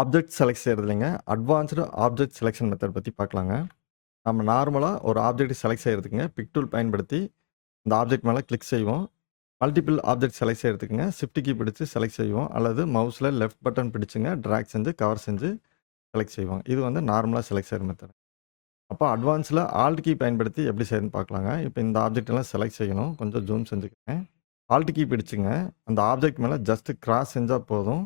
Object select செய்றதுலங்க, advanced object selection method பத்தி பார்க்கலாங்க. நம்ம நார்மலா ஒரு ஆப்ஜெக்ட் செலக்ட் செய்றதுக்குங்க, பிக் டூல் பயன்படுத்தி இந்த ஆப்ஜெக்ட் மேல கிளிக் செய்வோம். மல்டிபிள் ஆப்ஜெக்ட் செலக்ட் செய்றதுக்குங்க, ஷிஃப்ட் கீ பிடிச்சு செலக்ட் செய்வோம். அல்லது மவுஸ்ல லெஃப்ட் பட்டன் பிடிச்சுங்க, டிராக் செஞ்சு, கவர் செஞ்சு செலக்ட் செய்வோம். இது வந்து நார்மலா செலக்ட் செய்ற மெத்தட். அப்போ அட்வான்ஸ்ல ஆல்ட் கீ பயன்படுத்தி எப்படி செய்றதுன்னு பார்க்கலாங்க. இப்போ இந்த ஆப்ஜெக்ட் எல்லாம் செலக்ட் செய்யணும். கொஞ்சம் ஜூம் செஞ்சுக்கிறேன். ஆல்ட் கீ பிடிச்சுங்க, அந்த ஆப்ஜெக்ட் மேல ஜஸ்ட் கிராஸ் செஞ்சா போதும்.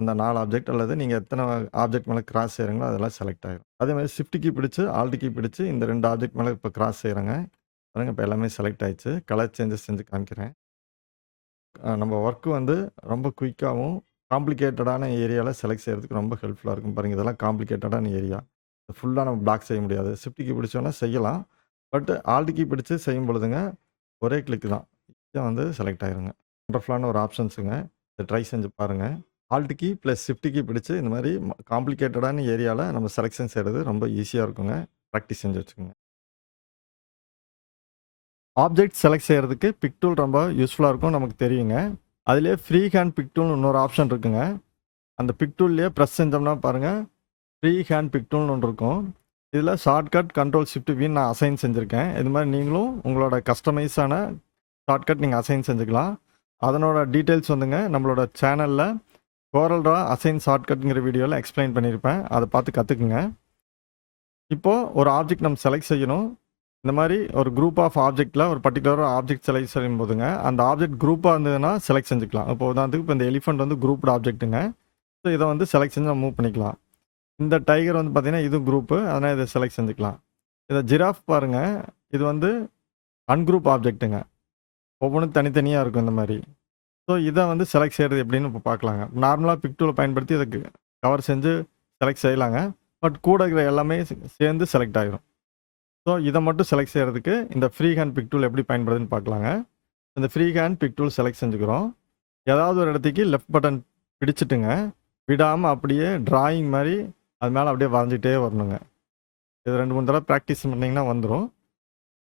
அந்த 4 ஆப்ஜெக்ட் அல்லது நீங்க எத்தனை ஆப்ஜெக்ட் மேல கிராஸ் செய்றீங்களோ அதெல்லாம் செலக்ட் ஆயிரும். அதே மாரி ஷிஃப்ட் கீ பிடிச்சு, ஆல்ட் கீ பிடிச்சு இந்த 2 ஆப்ஜெக்ட் மேல இப்ப கிராஸ் செய்றேங்க. பாருங்க இப்ப எல்லாமே செலக்ட் ஆயிடுச்சு. கலர் சேஞ்சஸ் செஞ்சு காமிக்கிறேன். நம்ம வொர்க் வந்து ரொம்ப குயிக்காவும், காம்ப்ளிகேட்டடான ஏரியால செலக்ட் செய்றதுக்கு ரொம்ப ஹெல்ப்ஃபுல்லா இருக்கும். பாருங்க இதெல்லாம் காம்ப்ளிகேட்டடான ஏரியா. ஃபுல்லா நம்ம பிளாக் செய்ய முடியாது. ஷிஃப்ட் கீ பிடிச்சோம்னா செய்யலாம். பட் ஆல்ட் கீ பிடிச்சு செய்யும் பொழுதுங்க, ஒரே கிளிக் தான். ஈஸியா வந்து செலக்ட் ஆயிருங்க. வண்டர்ஃபுல்லான ஒரு ஆப்ஷன்ஸுங்க. இத ட்ரை செஞ்சு பாருங்க. Alt key plus shift key பிடிச்சு இந்த மாரி காம்ப்ளிகேட்டடான ஏரியால நம்ம செலக்ஷன் செய்றது ரொம்ப ஈஸியா இருக்குங்க. பிராக்டிஸ் செஞ்சு வச்சுக்கோங்க. ஆப்ஜெக்ட் செலக்ட் செய்றதுக்கு பிக் டூல் ரொம்ப யூஸ்ஃபுல்லா இருக்கும் நமக்கு தெரியுங்க. அதிலேயே ஃப்ரீ ஹேண்ட் பிக் டூல்னு இன்னொரு ஆப்ஷன் இருக்குங்க. அந்த பிக் டூல்லயே பிரஸ் செஞ்சோம்னா பாருங்க, ஃப்ரீ ஹேண்ட் பிக் டூல்னு ஒண்ணு இருக்கும். இதில ஷார்ட்கட் கண்ட்ரோல் ஷிஃப்ட் வின்னு நான் அசைன் செஞ்சிருக்கேன். இது மாரி நீங்களும் உங்களோட கஸ்டமைஸான ஷார்ட்கட் நீங்க அசைன் செஞ்சுக்கலாம். அதனோட டீட்டெயில்ஸ் வந்துங்க நம்மளோட சேனல்ல கோரல் டிரா அசைன் ஷார்ட்கட்ங்கிற வீடியோல எக்ஸ்பிளைன் பண்ணியிருப்பேன். அத பார்த்து கத்துக்குங்க. இப்போ ஒரு ஆப்ஜெக்ட் நம்ம செலக்ட் செய்யணும். இந்த மாரி ஒரு குரூப் ஆஃப் ஆப்ஜெக்ட்ல ஒரு பர்ட்டிகுலர் ஆப்ஜெக்ட் செலக்ட் செய்யும்போதுங்க, அந்த ஆப்ஜெக்ட் குரூப்பா இருந்ததுன்னா செலக்ட் செஞ்சுக்கலாம். இப்போ உதாரணத்துக்கு இப்போ இந்த எலிஃபண்ட் வந்து குரூப்டு ஆப்ஜெக்ட்டுங்க. ஸோ இத வந்து செலக்ட் செஞ்சு நம்ம மூவ் பண்ணிக்கலாம். இந்த டைகர் வந்து பார்த்தீங்கன்னா, இதுவும் குரூப்பு. அதனால இத செலக்ட் செஞ்சுக்கலாம். இந்த ஜிராஃப் பாருங்க, இது வந்து அன்குரூப் ஆப்ஜெக்ட்டுங்க. ஒவ்வொன்னும் தனித்தனியா இருக்கும் இந்த மாரி. ஸோ இத வந்து செலக்ட் செய்றது எப்படின்னு இப்போ பார்க்கலாங்க. நார்மலா பிக் டூல பயன்படுத்தி இதுக்கு கவர் செஞ்சு செலக்ட் செய்யலாங்க. பட் கூட இருக்கிற எல்லாமே சேர்ந்து செலக்ட் ஆயிரும். ஸோ இத மட்டும் செலக்ட் செய்றதுக்கு இந்த ஃப்ரீ ஹேண்ட் பிக் டூல் எப்படி பயன்படுதுன்னு பார்க்கலாங்க. இந்த free hand pick tool select செஞ்சுக்கிறோம். ஏதாவது ஒரு இடத்துக்கு லெஃப்ட் பட்டன் பிடிச்சுட்டுங்க, விடாம அப்படியே டிராயிங் மாரி அது மேல அப்படியே வரைஞ்சுட்டே வரணுங்க. இது 2, 3 தடவ பிராக்டிஸ் பண்ணீங்கன்னா வந்துரும்.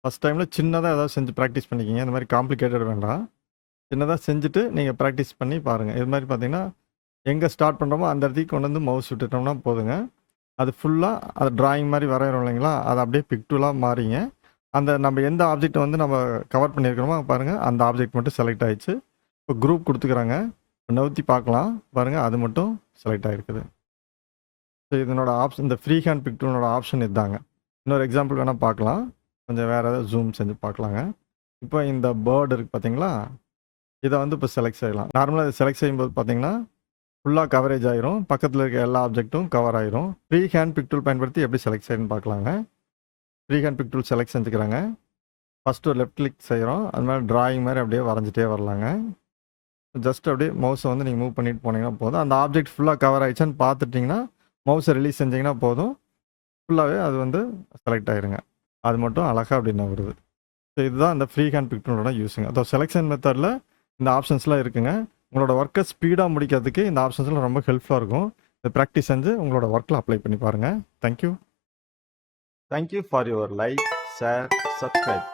ஃபர்ஸ்ட் டைம்ல சின்னதா ஏதாவது செஞ்சு பிராக்டிஸ் பண்ணிக்கங்க. இந்த மாரி காம்ப்ளிகேட்டட் வேண்டாம். சின்னதா செஞ்சுட்டு நீங்க பிராக்டிஸ் பண்ணி பாருங்க. இது மாரி பார்த்தீங்கன்னா, எங்க ஸ்டார்ட் பண்றோமோ அந்த இடத்துக்கு கொண்டு வந்து மவுஸ் விட்டுட்டோம்னா போதுங்க. அது ஃபுல்லா அது டிராயிங் மாரி வரையிறோம் இல்லைங்களா? அது அப்படியே பிக் டூலா மாறிங்க. அந்த நம்ம எந்த ஆப்ஜெக்ட்ட வந்து நம்ம கவர் பண்ணியிருக்கிறோமோ பாருங்க, அந்த ஆப்ஜெக்ட் மட்டும் செலக்ட் ஆயிடுச்சு. இப்போ குரூப் குடுத்துக்கிறாங்க. நவுத்தி பார்க்கலாம். பாருங்க அது மட்டும் செலக்ட் ஆயிருக்குது. ஸோ இதனோட ஆப்ஷன் இந்த ஃப்ரீ ஹேண்ட் பிக் டூலோட ஆப்ஷன் இதாங்க. இன்னொரு எக்ஸாம்பிள் வேணா பார்க்கலாம். கொஞ்சம் வேற ஏதாவது ஜூம் செஞ்சு பார்க்கலாங்க. இப்போ இந்த பேர்ட் இருக்கு பார்த்தீங்களா? இத வந்து இப்போ செலக்ட் செய்யலாம். நார்மலா இத செலக்ட் செய்யும்போது பார்த்தீங்கன்னா, ஃபுல்லா கவரேஜ் ஆயிரும். பக்கத்துல இருக்க எல்லா ஆப்ஜெக்ட்டும் கவர் ஆயிரும். ஃப்ரீ ஹேண்ட் பிக் டூல் பயன்படுத்தி எப்படி செலக்ட் செய்யணும்னு பார்க்கலாங்க. Free hand pick tool select செஞ்சுக்கிறேங்க. ஃபர்ஸ்ட் ஒரு லெஃப்ட் கிளிக் செய்றோம். அது மேல டிராயிங் மாரி அப்படியே வரைஞ்சுட்டே வரலாங்க. ஜஸ்ட் அப்படியே மவுஸ வந்து நீங்க மூவ் பண்ணிட்டு போனீங்கன்னா போதும். அந்த ஆப்ஜெக்ட் ஃபுல்லா கவர் ஆயிடுச்சான்னு பார்த்துட்டீங்கன்னா, மவுஸ ரிலீஸ் செஞ்சீங்கன்னா போதும். ஃபுல்லாவே அது வந்து செலக்ட் ஆயிருங்க. அது மட்டும் அழகா அப்படி நகருது. ஸோ இதுதான் இந்த ஃப்ரீ ஹேண்ட் பிக் டூலோட யூஸுங்க. அதோ செலக்ஷன் மெத்தட்ல இந்த ஆப்ஷன்ஸ்லாம் இருக்குங்க. உங்களோட ஒர்க்க ஸ்பீடா முடிக்கிறதுக்கு இந்த ஆப்ஷன்ஸ்லாம் ரொம்ப ஹெல்ப்ஃபுல்லா இருக்கும். இத பிராக்டிஸ் செஞ்சு உங்களோட ஒர்க்ல அப்ளை பண்ணி பாருங்க. Thank you. Thank you for your like, share, subscribe.